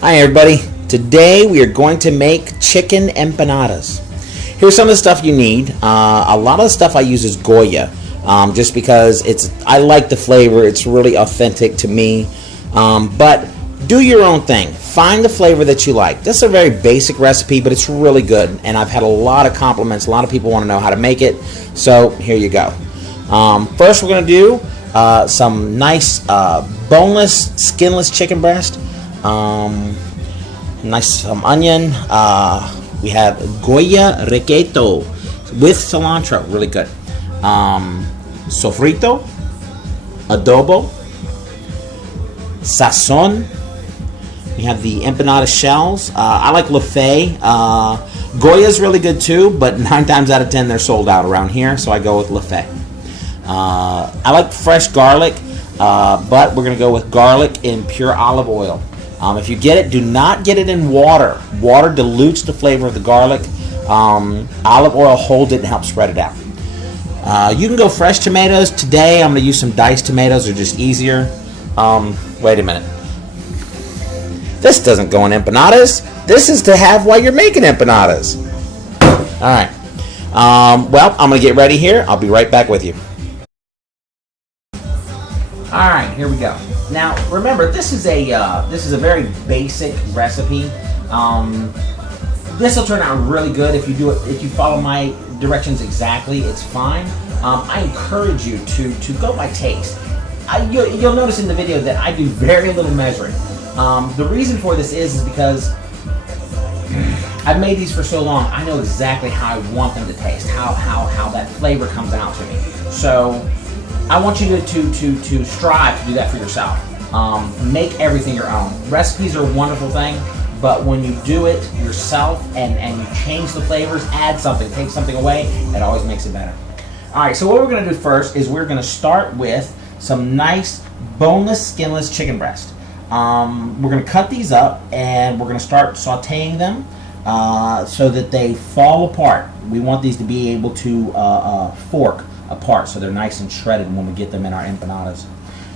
Hi everybody, today we are going to make chicken empanadas. Here's some of the stuff you need. A lot of the stuff I use is Goya, just because I like the flavor, it's really authentic to me. But do your own thing, find the flavor that you like. This is a very basic recipe, but it's really good, and I've had a lot of compliments. A lot of people want to know how to make it, so here you go. First we're going to do some nice boneless, skinless chicken breast. Some onion. We have Goya requeto with cilantro, really good. Sofrito, adobo, sazon. We have the empanada shells. I like Lefay. Goya's really good too, but 9 times out of 10 they're sold out around here, so I go with Lefay. I like fresh garlic, but we're going to go with garlic in pure olive oil. If you get it, do not get it in water. Water dilutes the flavor of the garlic. Olive oil holds it and helps spread it out. You can go fresh tomatoes. Today I'm going to use some diced tomatoes. They're just easier. Wait a minute. This doesn't go in empanadas. This is to have while you're making empanadas. Alright. Well, I'm going to get ready here. I'll be right back with you. Alright, here we go. Now, remember, this is a very basic recipe. This will turn out really good if you follow my directions exactly. It's fine. I encourage you to go by taste. You'll notice in the video that I do very little measuring. The reason for this is because I've made these for so long. I know exactly how I want them to taste, how that flavor comes out to me. So I want you to strive to do that for yourself. Make everything your own. Recipes are a wonderful thing, but when you do it yourself and you change the flavors, add something, take something away, it always makes it better. Alright, so what we're going to do first is we're going to start with some nice boneless, skinless chicken breast. We're going to cut these up and we're going to start sauteing them so that they fall apart. We want these to be able to fork apart so they're nice and shredded when we get them in our empanadas.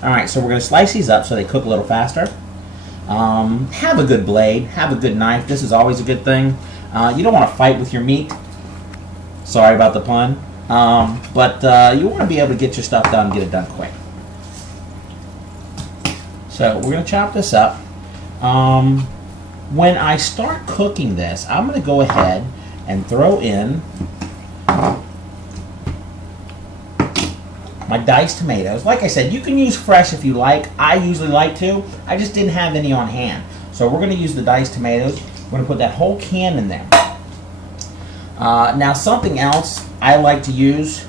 Alright, so we're going to slice these up so they cook a little faster. Have a good blade, have a good knife. This is always a good thing. You don't want to fight with your meat. Sorry about the pun. But you want to be able to get your stuff done and get it done quick. So we're going to chop this up. When I start cooking this, I'm going to go ahead and throw in my diced tomatoes. Like I said, you can use fresh if you like. I usually like to. I just didn't have any on hand. So we're going to use the diced tomatoes. We're going to put that whole can in there. Now something else I like to use,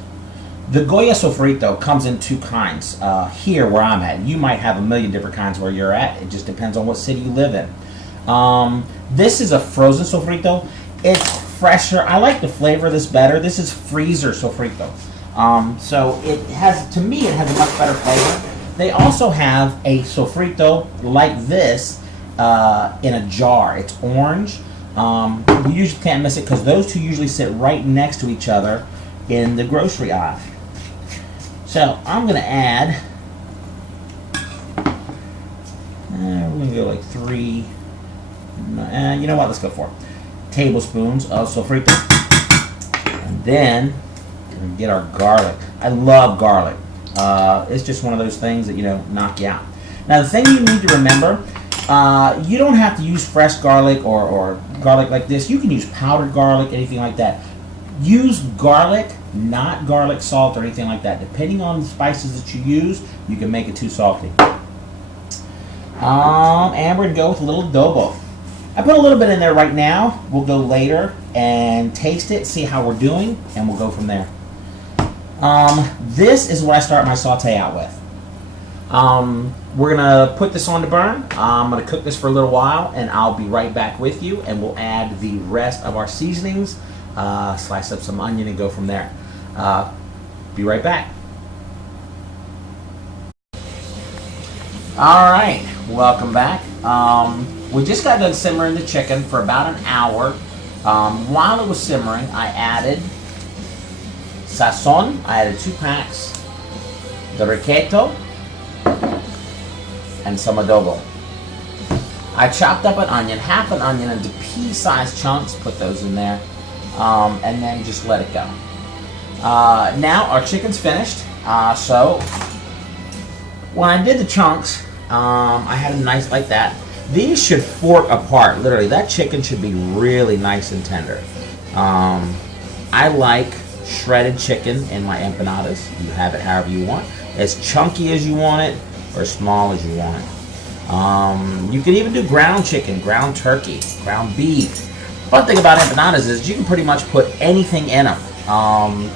the Goya sofrito comes in 2 kinds. Here where I'm at, you might have a million different kinds where you're at. It just depends on what city you live in. This is a frozen sofrito. It's fresher. I like the flavor of this better. This is freezer sofrito. So it has, to me, it has a much better flavor. They also have a sofrito like this in a jar. It's orange. You usually can't miss it because those two usually sit right next to each other in the grocery aisle. So I'm going to add, we're going to go like 3, you know what, let's go 4 tablespoons of sofrito. And then get our garlic. I love garlic. It's just one of those things that, knock you out. Now the thing you need to remember, you don't have to use fresh garlic or garlic like this. You can use powdered garlic, anything like that. Use garlic, not garlic salt or anything like that. Depending on the spices that you use, you can make it too salty. And we're going to go with a little adobo. I put a little bit in there right now. We'll go later and taste it, see how we're doing, and we'll go from there. This is what I start my saute out with. We're going to put this on to burn. I'm going to cook this for a little while, and I'll be right back with you, and we'll add the rest of our seasonings, slice up some onion, and go from there. Be right back. Alright, welcome back. We just got done simmering the chicken for about an hour. While it was simmering, I added sazon. I added 2 packs, the requeto, and some adobo. I chopped up an onion, half an onion into pea-sized chunks, put those in there, and then just let it go. Now our chicken's finished, so when I did the chunks, I had them nice like that. These should fork apart, literally. That chicken should be really nice and tender. I like shredded chicken in my empanadas. You have it however you want. As chunky as you want it, or as small as you want it. You can even do ground chicken, ground turkey, ground beef. Fun thing about empanadas is you can pretty much put anything in them.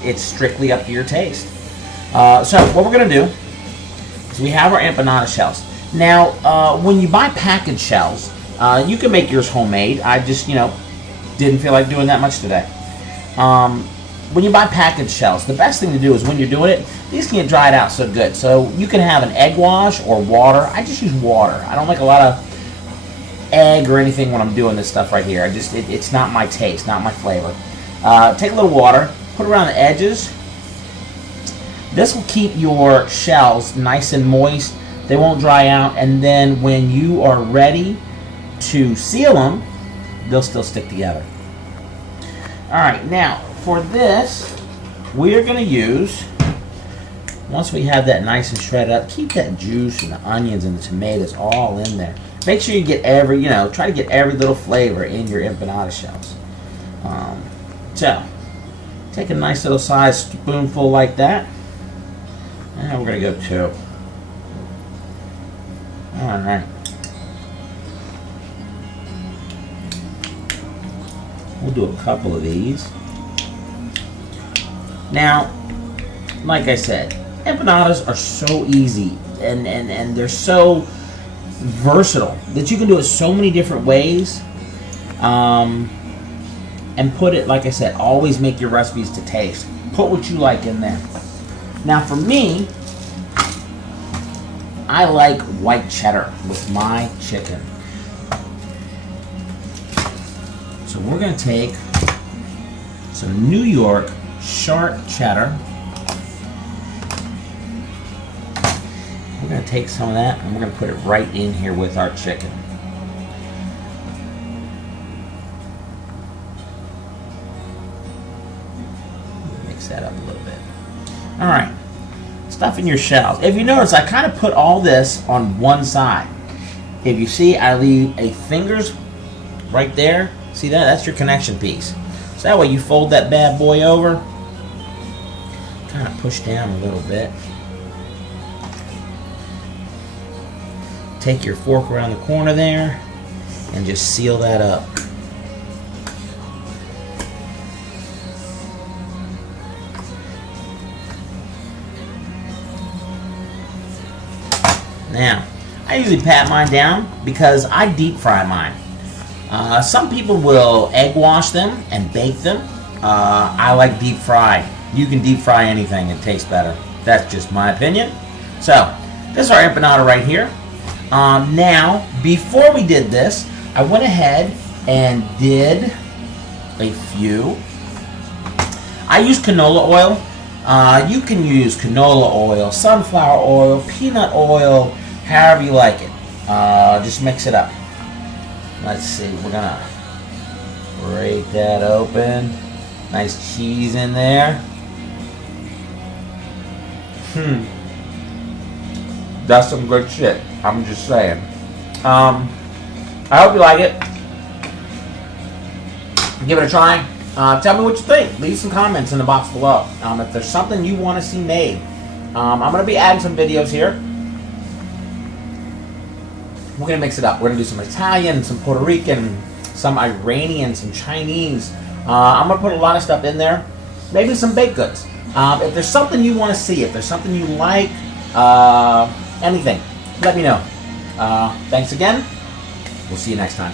It's strictly up to your taste. So what we're going to do is we have our empanada shells. Now, when you buy packaged shells, you can make yours homemade. I just, didn't feel like doing that much today. When you buy packaged shells, the best thing to do is when you're doing it, these can get dried out so good. So you can have an egg wash or water. I just use water. I don't like a lot of egg or anything when I'm doing this stuff right here. It's not my taste, not my flavor. Take a little water, put it around the edges. This will keep your shells nice and moist. They won't dry out, and then when you are ready to seal them, they'll still stick together. Alright, now for this, we are going to use, once we have that nice and shredded up, keep that juice and the onions and the tomatoes all in there. Make sure you get every, try to get every little flavor in your empanada shells. So, take a nice little sized spoonful like that, and we're going to go 2. Alright. We'll do a couple of these. Now, like I said, empanadas are so easy and they're so versatile that you can do it so many different ways. And put it, like I said, always make your recipes to taste. Put what you like in there. Now for me, I like white cheddar with my chicken. So we're going to take some New York sharp cheddar. We're going to take some of that and we're going to put it right in here with our chicken. Mix that up a little bit. Alright. Stuff in your shells. If you notice, I kind of put all this on one side. If you see, I leave a fingers right there. See that? That's your connection piece. So that way you fold that bad boy over. Kind of push down a little bit. Take your fork around the corner there and just seal that up. Now, I usually pat mine down because I deep fry mine. Some people will egg wash them and bake them. I like deep fried. You can deep fry anything, it tastes better. That's just my opinion. So, this is our empanada right here. Now, before we did this, I went ahead and did a few. I use canola oil. You can use canola oil, sunflower oil, peanut oil, however you like it. Just mix it up. Let's see, we're gonna break that open. Nice cheese in there. That's some good shit. I'm just saying. I hope you like it. Give it a try. Tell me what you think. Leave some comments in the box below. If there's something you want to see made. I'm going to be adding some videos here. We're going to mix it up. We're going to do some Italian, some Puerto Rican, some Iranian, some Chinese. I'm going to put a lot of stuff in there. Maybe some baked goods. If there's something you want to see, if there's something you like, anything, let me know. Thanks again. We'll see you next time.